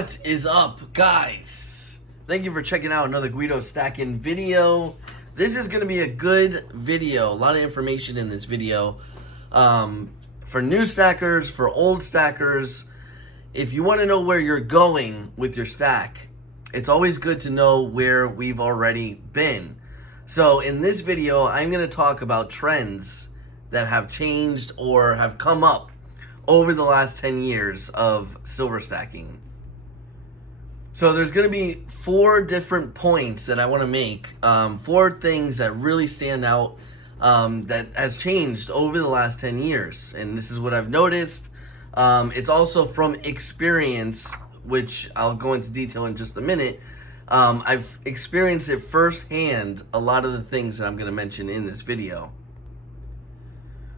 What is up, guys? Thank you for checking out another Guido Stackin video. This is going to be a good video. A lot of information in this video. For new stackers, for old stackers. If you want to know where you're going with your stack, it's always good to know where we've already been. So in this video, I'm going to talk about trends that have changed or have come up over the last 10 years of silver stacking. So there's going to be 4 different points that I want to make, 4 things that really stand out that has changed over the last 10 years. And this is what I've noticed. It's also from experience, which I'll go into detail in just a minute. I've experienced it firsthand, a lot of the things that I'm going to mention in this video.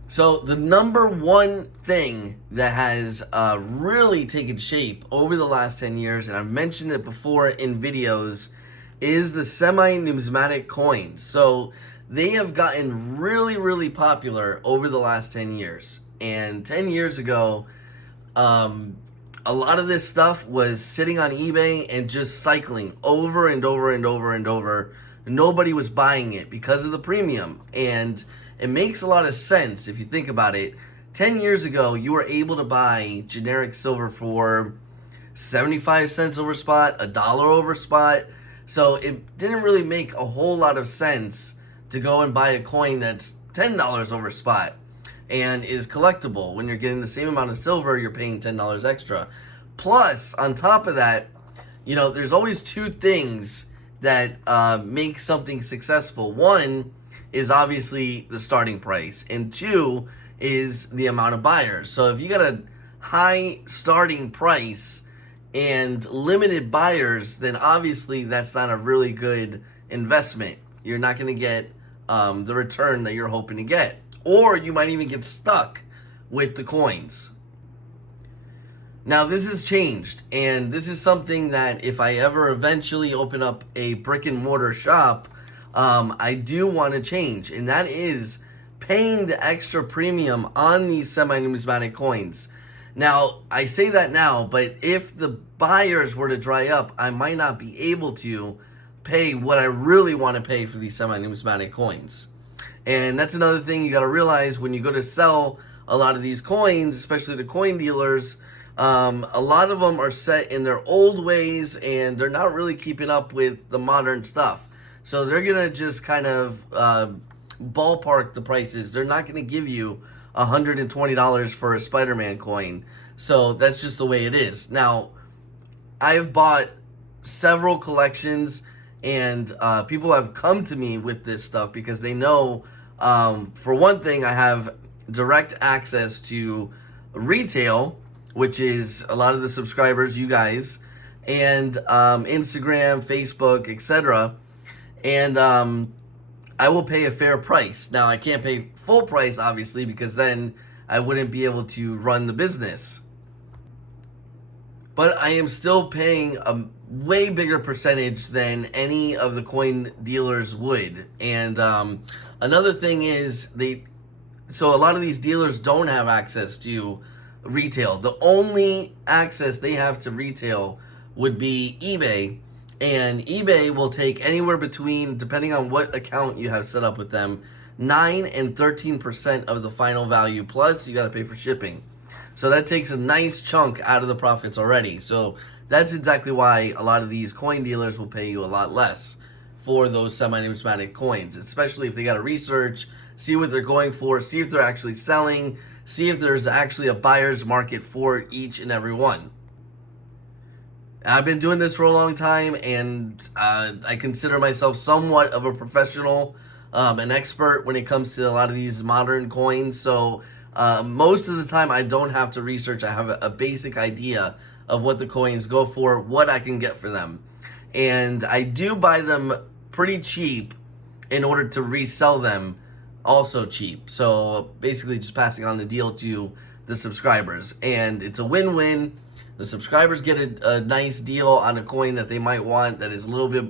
So the number one thing that has really taken shape over the last 10 years, and I've mentioned it before in videos, is the semi-numismatic coins. So they have gotten really, really popular over the last 10 years. And 10 years ago, a lot of this stuff was sitting on eBay and just cycling over and over and over and over. Nobody was buying it because of the premium. And it makes a lot of sense if you think about it. 10 years ago, you were able to buy generic silver for 75 cents over spot, $1 over spot. So it didn't really make a whole lot of sense to go and buy a coin that's $10 over spot and is collectible. When you're getting the same amount of silver, you're paying $10 extra. Plus, on top of that, you know, there's always 2 things that make something successful. One is obviously the starting price, and 2 is the amount of buyers. So if you got a high starting price and limited buyers, then obviously that's not a really good investment. You're not going to get the return that you're hoping to get, or you might even get stuck with the coins. Now this has changed, and this is something that if I ever eventually open up a brick and mortar shop, I do want to change, and that is paying the extra premium on these semi-numismatic coins. Now, I say that now, but if the buyers were to dry up, I might not be able to pay what I really want to pay for these semi-numismatic coins. And that's another thing you got to realize when you go to sell a lot of these coins, especially the coin dealers. A lot of them are set in their old ways, and they're not really keeping up with the modern stuff. So they're going to just kind of ballpark the prices. They're not going to give you $120 for a Spider-Man coin. So that's just the way it is. Now, I've bought several collections, and people have come to me with this stuff because they know, for one thing, I have direct access to retail, which is a lot of the subscribers, you guys, and Instagram, Facebook, etc. And I will pay a fair price. Now, I can't pay full price, obviously, because then I wouldn't be able to run the business. But I am still paying a way bigger percentage than any of the coin dealers would. And another thing is, so a lot of these dealers don't have access to retail. The only access they have to retail would be eBay. And eBay will take anywhere between, depending on what account you have set up with them, 9 and 13% of the final value. Plus, you got to pay for shipping. So that takes a nice chunk out of the profits already. So that's exactly why a lot of these coin dealers will pay you a lot less for those semi-numismatic coins, especially if they got to research, see what they're going for, see if they're actually selling, see if there's actually a buyer's market for each and every one. I've been doing this for a long time, and I consider myself somewhat of a professional, an expert when it comes to a lot of these modern coins. So most of the time I don't have to research. I have a basic idea of what the coins go for, what I can get for them. And I do buy them pretty cheap in order to resell them also cheap. So basically just passing on the deal to the subscribers. And it's a win-win. The subscribers get a nice deal on a coin that they might want that is a little bit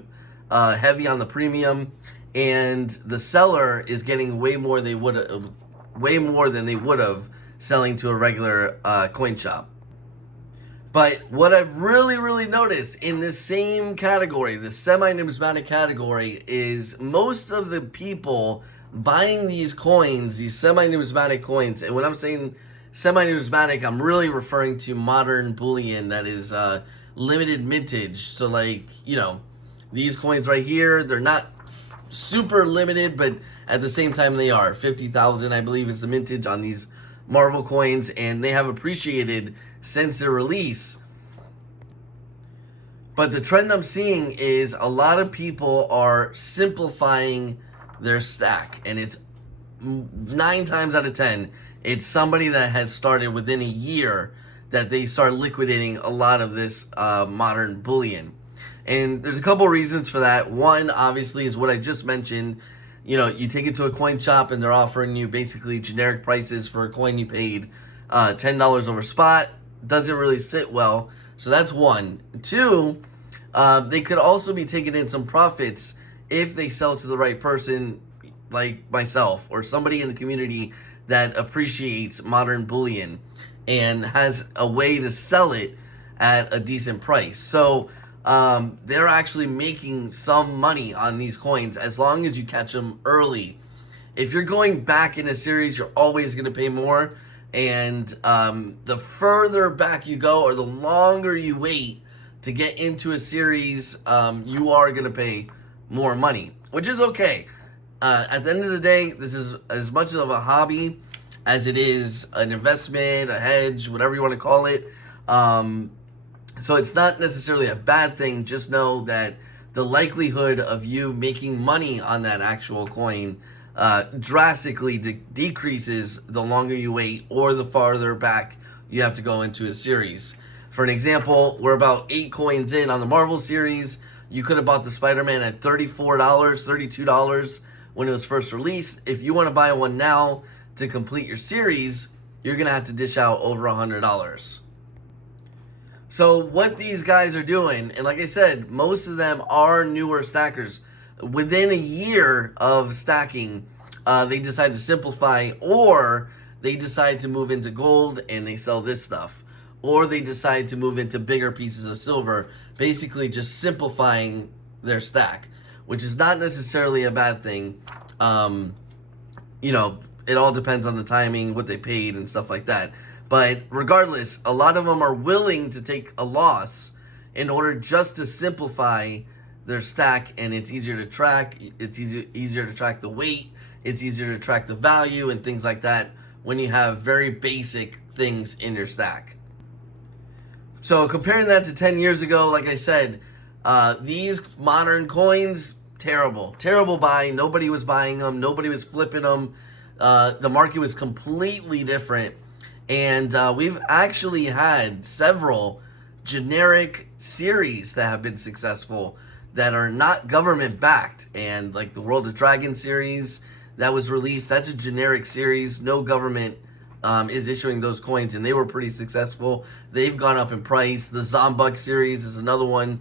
heavy on the premium, and the seller is getting way more than they would have selling to a regular coin shop. But what I've really noticed in this same category, the semi-numismatic category, is most of the people buying these coins, these semi-numismatic coins, and when I'm saying semi-numismatic, I'm really referring to modern bullion that is limited mintage. So like, you know, these coins right here, they're not super limited, but at the same time they are. 50,000, I believe, is the mintage on these Marvel coins, and they have appreciated since their release. But the trend I'm seeing is a lot of people are simplifying their stack, and it's 9 times out of 10, it's somebody that has started within a year that they start liquidating a lot of this modern bullion. And there's a couple reasons for that. One, obviously, is what I just mentioned. You know, you take it to a coin shop and they're offering you basically generic prices for a coin you paid $10 over spot. Doesn't really sit well. So that's one. Two, they could also be taking in some profits if they sell to the right person, like myself or somebody in the community that appreciates modern bullion and has a way to sell it at a decent price. So they're actually making some money on these coins as long as you catch them early. If you're going back in a series, you're always going to pay more. And the further back you go or the longer you wait to get into a series, you are going to pay more money, which is okay. At the end of the day, this is as much of a hobby as it is an investment, a hedge, whatever you want to call it. So it's not necessarily a bad thing. Just know that the likelihood of you making money on that actual coin drastically decreases the longer you wait or the farther back you have to go into a series. For an example, we're about 8 coins in on the Marvel series. You could have bought the Spider-Man at $34, $32 when it was first released. If you want to buy one now to complete your series, you're going to have to dish out over $100. So what these guys are doing, and like I said, most of them are newer stackers. Within a year of stacking, they decide to simplify, or they decide to move into gold and they sell this stuff. Or they decide to move into bigger pieces of silver, basically just simplifying their stack, which is not necessarily a bad thing. You know, it all depends on the timing, what they paid, and stuff like that. But regardless, a lot of them are willing to take a loss in order just to simplify their stack, and it's easier to track. It's easier to track the weight. It's easier to track the value and things like that when you have very basic things in your stack. So comparing that to 10 years ago, like I said, these modern coins, terrible buy. Nobody was buying them. Nobody was flipping them. The market was completely different. And we've actually had several generic series that have been successful that are not government backed. And like the World of Dragon series that was released, that's a generic series. No government is issuing those coins, and they were pretty successful. They've gone up in price. The Zombug series is another one.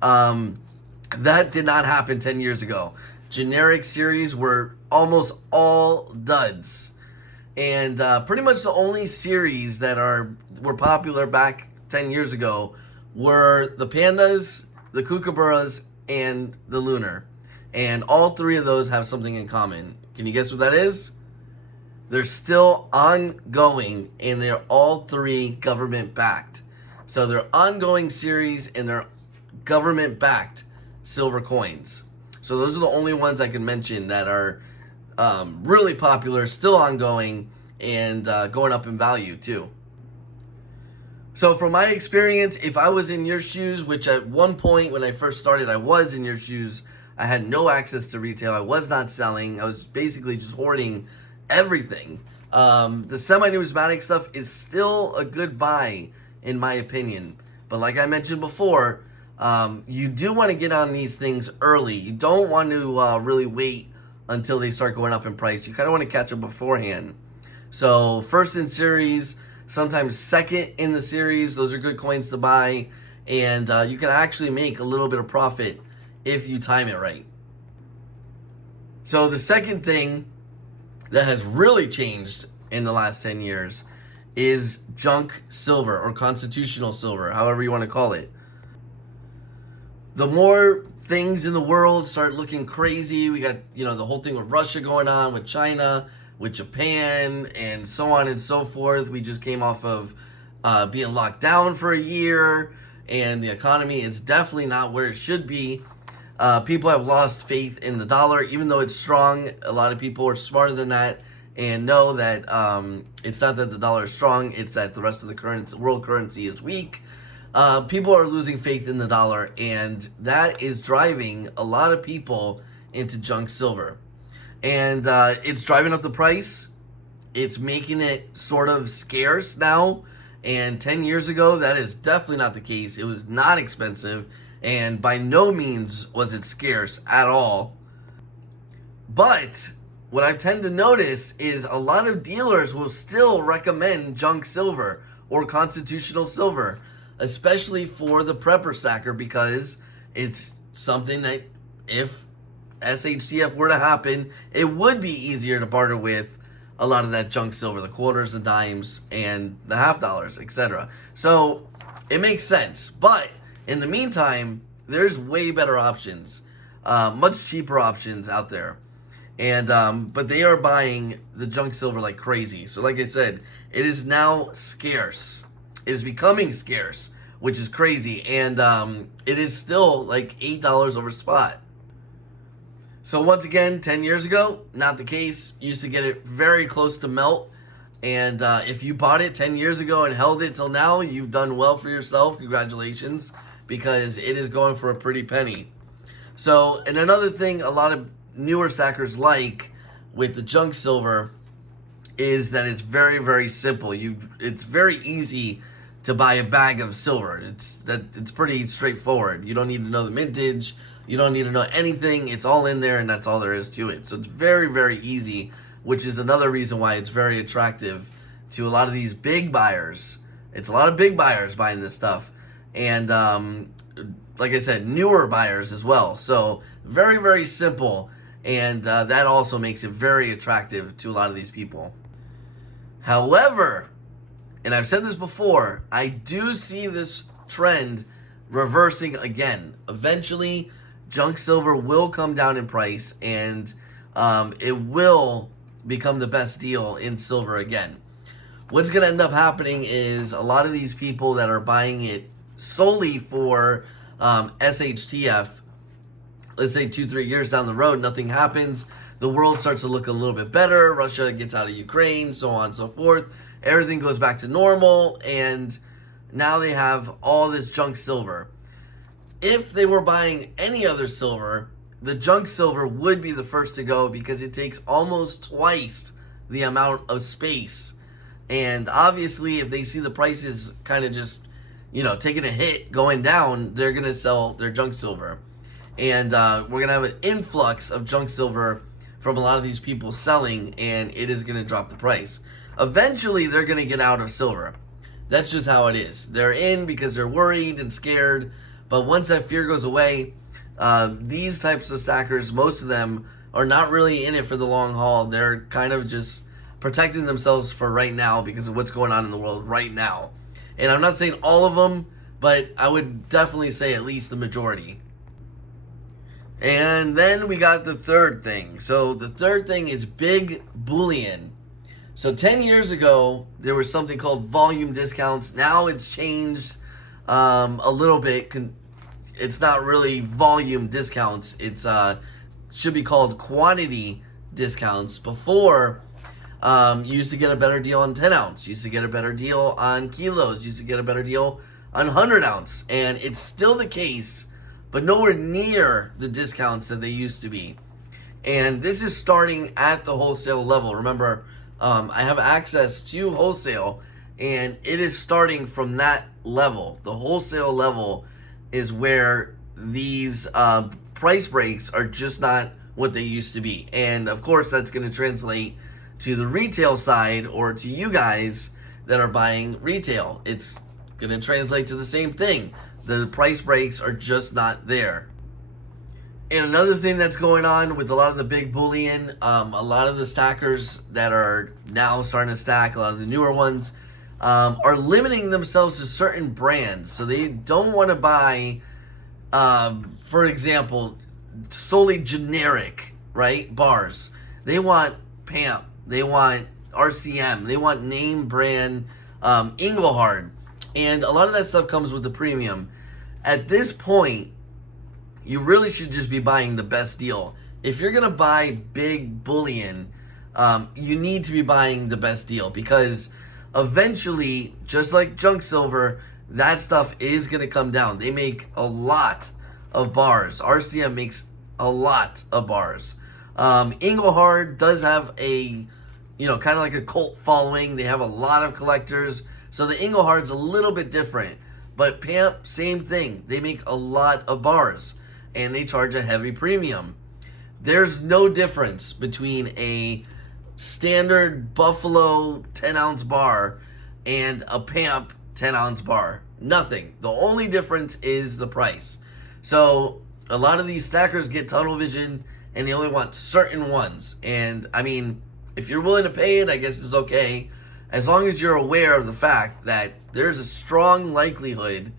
That did not happen 10 years ago. Generic series were almost all duds. And pretty much the only series that were popular back 10 years ago were the Pandas, the Kookaburras, and the Lunar. And all 3 of those have something in common. Can you guess what that is? They're still ongoing, and they're all 3 government-backed. So they're ongoing series, and they're government-backed silver coins. So those are the only ones I can mention that are really popular, still ongoing, and going up in value too. So from my experience, if I was in your shoes, which at one point when I first started, I was in your shoes, I had no access to retail. I was not selling. I was basically just hoarding everything. The semi-numismatic stuff is still a good buy, in my opinion. But like I mentioned before, you do want to get on these things early. You don't want to really wait until they start going up in price. You kind of want to catch them beforehand. So first in series, sometimes second in the series, those are good coins to buy. And you can actually make a little bit of profit if you time it right. So the second thing that has really changed in the last 10 years is junk silver or constitutional silver, however you want to call it. The more things in the world start looking crazy, we got, the whole thing with Russia going on, with China, with Japan, and so on and so forth. We just came off of being locked down for a year, and the economy is definitely not where it should be. People have lost faith in the dollar, even though it's strong. A lot of people are smarter than that and know that it's not that the dollar is strong, it's that the rest of the world currency is weak. People are losing faith in the dollar, and that is driving a lot of people into junk silver. And it's driving up the price. It's making it sort of scarce now. And 10 years ago, that is definitely not the case. It was not expensive, and by no means was it scarce at all. But what I tend to notice is a lot of dealers will still recommend junk silver or constitutional silver, especially for the prepper stacker, because it's something that if SHTF were to happen, it would be easier to barter with a lot of that junk silver, the quarters, the dimes, and the half dollars, etc. So it makes sense. But in the meantime, there's way better options, much cheaper options out there. And but they are buying the junk silver like crazy. So like I said, it is now scarce. It is becoming scarce, which is crazy. And it is still like $8 over spot. So once again, 10 years ago, not the case. You used to get it very close to melt. And if you bought it 10 years ago and held it till now, you've done well for yourself. Congratulations, because it is going for a pretty penny. So, and another thing a lot of newer stackers like with the junk silver is that it's very, very simple. It's very easy to buy a bag of silver. It's pretty straightforward. You don't need to know the mintage. You don't need to know anything. It's all in there, and that's all there is to it. So it's very, very easy, which is another reason why it's very attractive to a lot of these big buyers. It's a lot of big buyers buying this stuff. And like I said, newer buyers as well. So very, very simple. And that also makes it very attractive to a lot of these people. However, and I've said this before, I do see this trend reversing again. Eventually, junk silver will come down in price, and it will become the best deal in silver again. What's going to end up happening is a lot of these people that are buying it solely for SHTF, let's say 2-3 years down the road, nothing happens. The world starts to look a little bit better. Russia gets out of Ukraine, so on and so forth. Everything goes back to normal, and now they have all this junk silver. If they were buying any other silver, the junk silver would be the first to go, because it takes almost twice the amount of space. And obviously, if they see the prices kind of just, taking a hit, going down, they're going to sell their junk silver. And we're going to have an influx of junk silver from a lot of these people selling, and it is going to drop the price. Eventually, they're going to get out of silver. That's just how it is. They're in because they're worried and scared. But once that fear goes away, these types of stackers, most of them are not really in it for the long haul. They're kind of just protecting themselves for right now because of what's going on in the world right now. And I'm not saying all of them, but I would definitely say at least the majority. And then we got the third thing. So the third thing is big bullion. So 10 years ago, there was something called volume discounts. Now it's changed a little bit. It's not really volume discounts. It's should be called quantity discounts. Before, you used to get a better deal on 10 ounce. You used to get a better deal on kilos. You used to get a better deal on 100 ounce. And it's still the case, but nowhere near the discounts that they used to be. And this is starting at the wholesale level. Remember, I have access to wholesale, and it is starting from that level. The wholesale level is where these price breaks are just not what they used to be. And of course, that's going to translate to the retail side, or to you guys that are buying retail. It's going to translate to the same thing. The price breaks are just not there. And another thing that's going on with a lot of the big bullion, a lot of the stackers that are now starting to stack, a lot of the newer ones, are limiting themselves to certain brands. So they don't want to buy, for example, solely generic, right, bars. They want PAMP, they want RCM, they want name brand, Engelhard, and a lot of that stuff comes with the premium. At this point, you really should just be buying the best deal. If you're gonna buy big bullion, you need to be buying the best deal, because eventually, just like junk silver, that stuff is gonna come down. They make a lot of bars. RCM makes a lot of bars. Engelhard does have a, kind of like a cult following. They have a lot of collectors. So the Engelhard's a little bit different. But PAMP, same thing. They make a lot of bars, and they charge a heavy premium. There's no difference between a standard Buffalo 10-ounce bar and a PAMP 10-ounce bar. Nothing. The only difference is the price. So a lot of these stackers get tunnel vision, and they only want certain ones. And I mean, if you're willing to pay it, I guess it's okay, as long as you're aware of the fact that there's a strong likelihood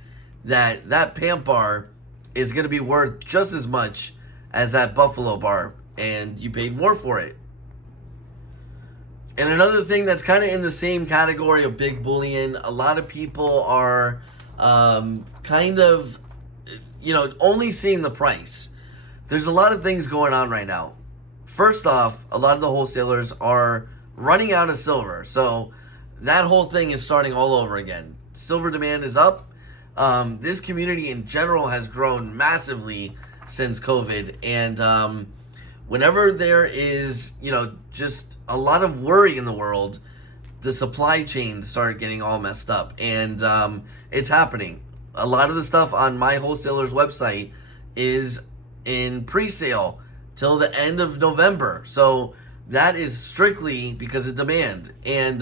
that that PAMP bar is going to be worth just as much as that Buffalo bar, and you paid more for it. And another thing that's kind of in the same category of big bullion, a lot of people are kind of, only seeing the price. There's a lot of things going on right now. First off, a lot of the wholesalers are running out of silver. So that whole thing is starting all over again. Silver demand is up. This community in general has grown massively since COVID. And whenever there is, just a lot of worry in the world, the supply chains start getting all messed up. And it's happening. A lot of the stuff on my wholesaler's website is in pre-sale till the end of November. So that is strictly because of demand. And,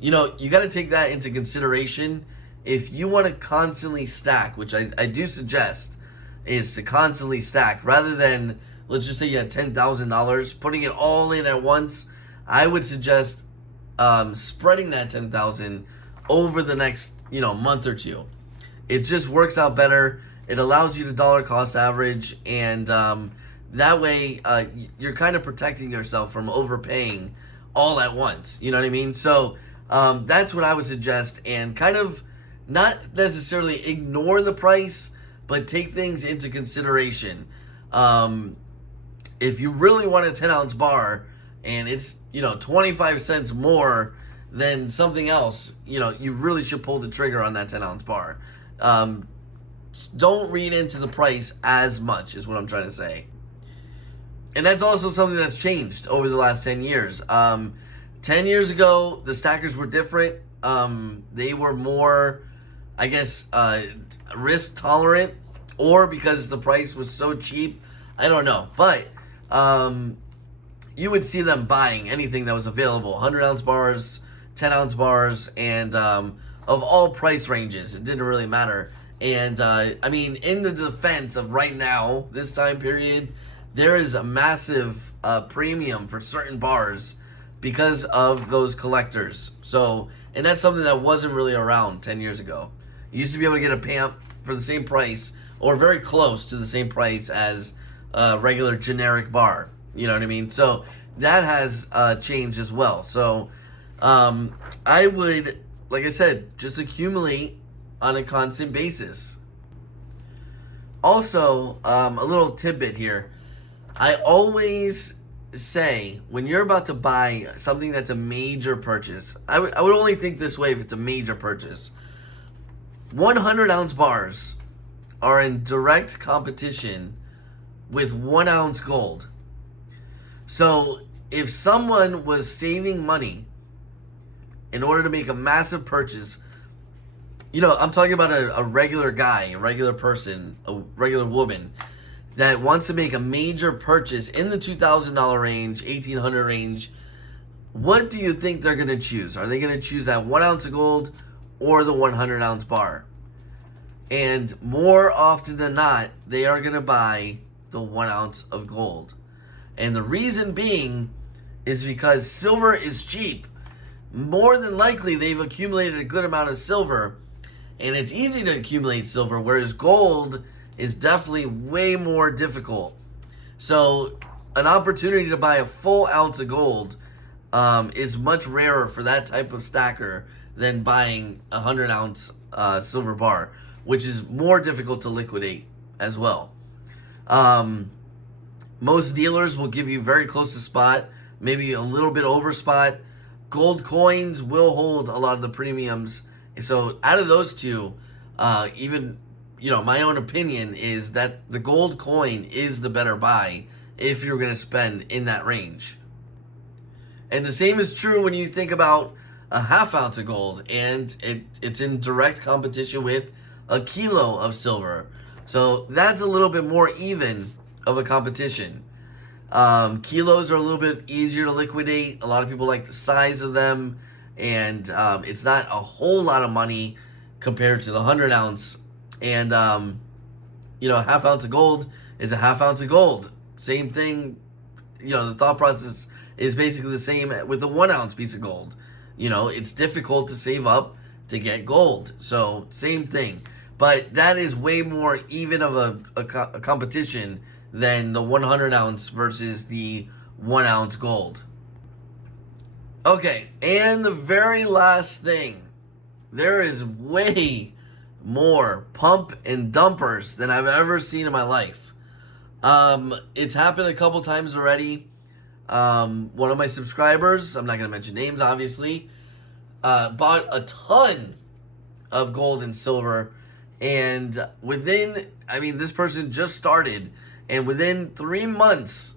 you got to take that into consideration. If you want to constantly stack, which I do suggest, is to constantly stack rather than, let's just say you had $10,000, putting it all in at once. I would suggest spreading that $10,000 over the next, month or two. It just works out better. It allows you to dollar cost average, and that way you're kind of protecting yourself from overpaying all at once. You know what I mean? So that's what I would suggest, and kind of not necessarily ignore the price, but take things into consideration. If you really want a 10-ounce bar and it's 25 cents more than something else, you really should pull the trigger on that 10-ounce bar. Don't read into the price as much, is what I'm trying to say. And that's also something that's changed over the last 10 years. 10 years ago, the stackers were different. They were more, I guess, risk tolerant, or because the price was so cheap. I don't know. But you would see them buying anything that was available. 100-ounce bars, 10-ounce bars, and of all price ranges. It didn't really matter. And, in the defense of right now, this time period, there is a massive premium for certain bars because of those collectors. So, and that's something that wasn't really around 10 years ago. You used to be able to get a PAMP for the same price, or very close to the same price as a regular generic bar. You know what I mean? So that has changed as well. So I would, like I said, just accumulate on a constant basis. Also, a little tidbit here. I always say, when you're about to buy something that's a major purchase, I would only think this way if it's a major purchase. 100-ounce bars are in direct competition with 1-ounce gold. So if someone was saving money in order to make a massive purchase, I'm talking about a regular guy, a regular person, a regular woman that wants to make a major purchase in the $2,000 range, $1,800 range, what do you think they're going to choose? Are they going to choose that 1 ounce of gold or the 100-ounce bar? And more often than not, they are going to buy the 1 ounce of gold. And the reason being is because silver is cheap. more than likely they've accumulated a good amount of silver, and it's easy to accumulate silver, whereas gold is definitely way more difficult. So an opportunity to buy a full ounce of gold is much rarer for that type of stacker than buying a 100-ounce silver bar, which is more difficult to liquidate as well. Most dealers will give you very close to spot, maybe a little bit over spot. Gold coins will hold a lot of the premiums. So out of those two, even, my own opinion is that the gold coin is the better buy if you're going to spend in that range. And the same is true when you think about a half ounce of gold, and it's in direct competition with a kilo of silver. So that's a little bit more even of a competition. Kilos are a little bit easier to liquidate. A lot of people like the size of them, and it's not a whole lot of money compared to the 100-ounce. And half ounce of gold is a half ounce of gold. Same thing. The thought process is basically the same with the 1 ounce piece of gold. It's difficult to save up to get gold. So same thing. But that is way more even of a competition than the 100-ounce versus the 1 ounce gold. Okay, and the very last thing. There is way more pump and dumpers than I've ever seen in my life. It's happened a couple times already. One of my subscribers, I'm not going to mention names obviously, bought a ton of gold and silver, and this person just started, and within 3 months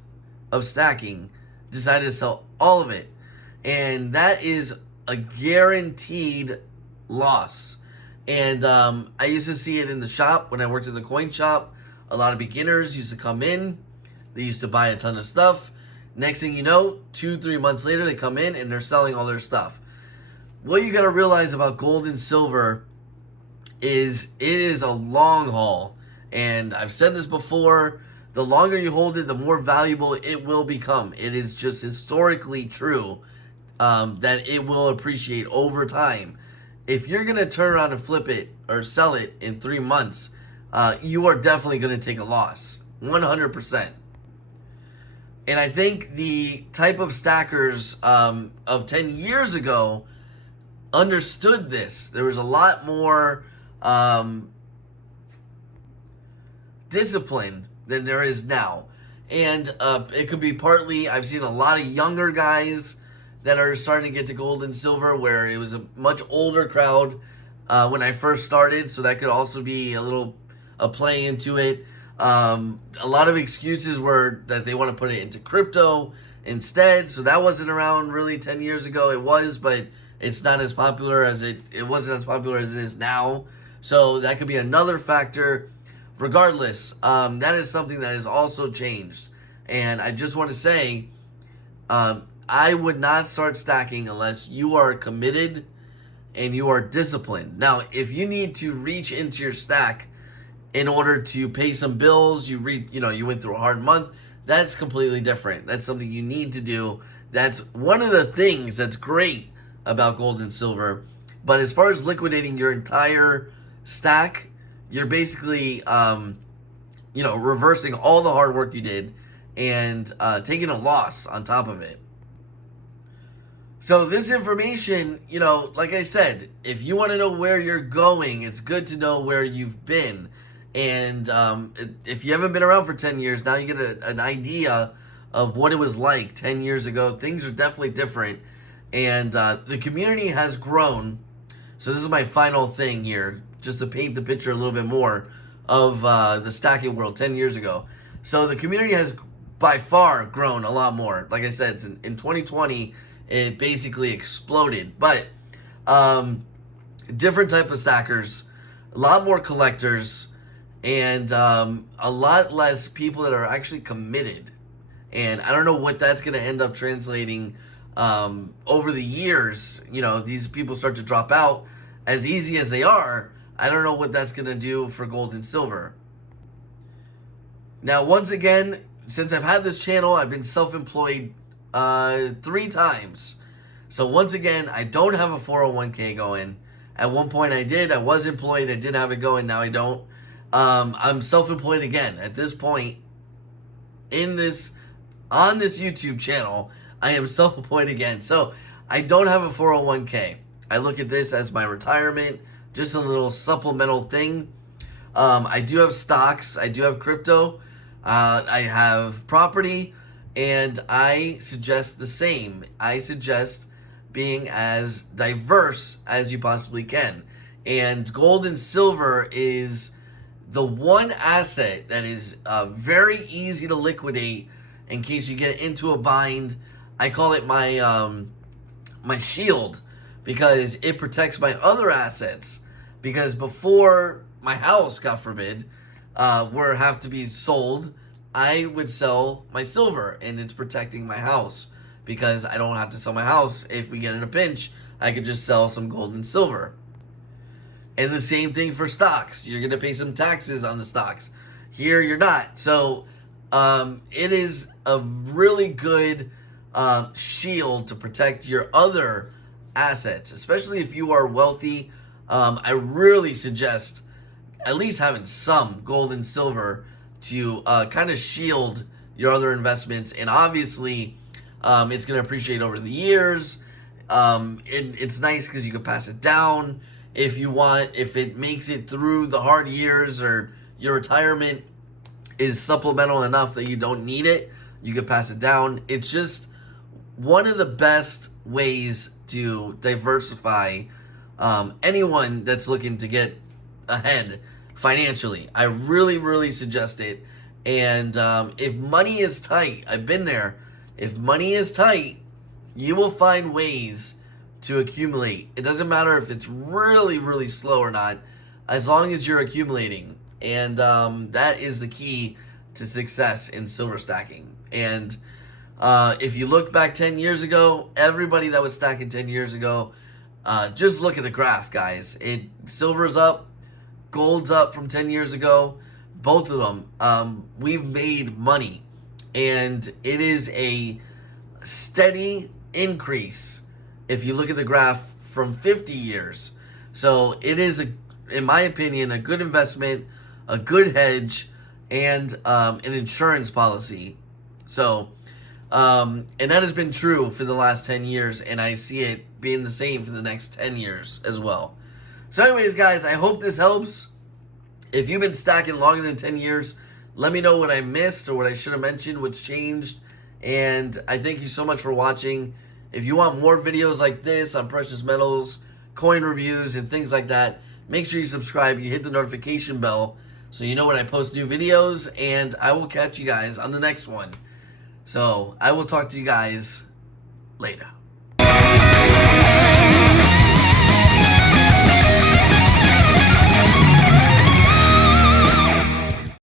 of stacking decided to sell all of it, and that is a guaranteed loss. And I used to see it in the shop when I worked in the coin shop. A lot of beginners used to come in, they used to buy a ton of stuff. Next thing you know, 2-3 months later, they come in and they're selling all their stuff. What you got to realize about gold and silver is it is a long haul. And I've said this before, the longer you hold it, the more valuable it will become. It is just historically true that it will appreciate over time. If you're going to turn around and flip it or sell it in 3 months, you are definitely going to take a loss, 100%. And I think the type of stackers of 10 years ago understood this. There was a lot more discipline than there is now. And it could be partly, I've seen a lot of younger guys that are starting to get to gold and silver, where it was a much older crowd when I first started. So that could also be a play into it. A lot of excuses were that they want to put it into crypto instead. So that wasn't around really 10 years ago. It was, but it's not as popular as it wasn't as popular as it is now. So that could be another factor. Regardless, that is something that has also changed. And I just want to say, I would not start stacking unless you are committed and you are disciplined. Now, if you need to reach into your stack in order to pay some bills, you went through a hard month, that's completely different. That's something you need to do. That's one of the things that's great about gold and silver. But as far as liquidating your entire stack, you're basically, reversing all the hard work you did and taking a loss on top of it. So this information, like I said, if you want to know where you're going, it's good to know where you've been. And if you haven't been around for 10 years, now you get an idea of what it was like 10 years ago. Things are definitely different. And the community has grown. So this is my final thing here, just to paint the picture a little bit more of the stacking world 10 years ago. So the community has by far grown a lot more. Like I said, in 2020, it basically exploded. But different type of stackers, a lot more collectors, and a lot less people that are actually committed. And I don't know what that's going to end up translating over the years. These people start to drop out as easy as they are. I don't know what that's going to do for gold and silver. Now, once again, since I've had this channel, I've been self-employed 3 times. So once again, I don't have a 401k going. At one point I did. I was employed. I did have it going. Now I don't. I'm self-employed again. At this point, on this YouTube channel, I am self-employed again. So I don't have a 401k. I look at this as my retirement, just a little supplemental thing. I do have stocks. I do have crypto. I have property. And I suggest the same. I suggest being as diverse as you possibly can. And gold and silver is the one asset that is very easy to liquidate in case you get into a bind. I call it my my shield, because it protects my other assets. Because before my house, God forbid, were have to be sold, I would sell my silver, and it's protecting my house, because I don't have to sell my house. If we get in a pinch, I could just sell some gold and silver. And the same thing for stocks. You're going to pay some taxes on the stocks. Here, you're not. So, it is a really good shield to protect your other assets, especially if you are wealthy. I really suggest at least having some gold and silver to kind of shield your other investments. And obviously, it's going to appreciate over the years. It's nice because you can pass it down if you want. If it makes it through the hard years, or your retirement is supplemental enough that you don't need it, you can pass it down. It's just one of the best ways to diversify anyone that's looking to get ahead financially. I really, really suggest it. And if money is tight, I've been there. If money is tight, you will find ways to accumulate. It doesn't matter if it's really, really slow or not, as long as you're accumulating. And that is the key to success in silver stacking. And if you look back 10 years ago, everybody that was stacking 10 years ago, just look at the graph, guys. Silver's up, gold's up from 10 years ago. Both of them, we've made money. And it is a steady increase if you look at the graph from 50 years. So it is, in my opinion, a good investment, a good hedge, and an insurance policy. So, and that has been true for the last 10 years, and I see it being the same for the next 10 years as well. So anyways, guys, I hope this helps. If you've been stacking longer than 10 years, let me know what I missed or what I should have mentioned, what's changed. And I thank you so much for watching. If you want more videos like this on precious metals, coin reviews, and things like that, make sure you subscribe. You hit the notification bell so you know when I post new videos. And I will catch you guys on the next one. So I will talk to you guys later.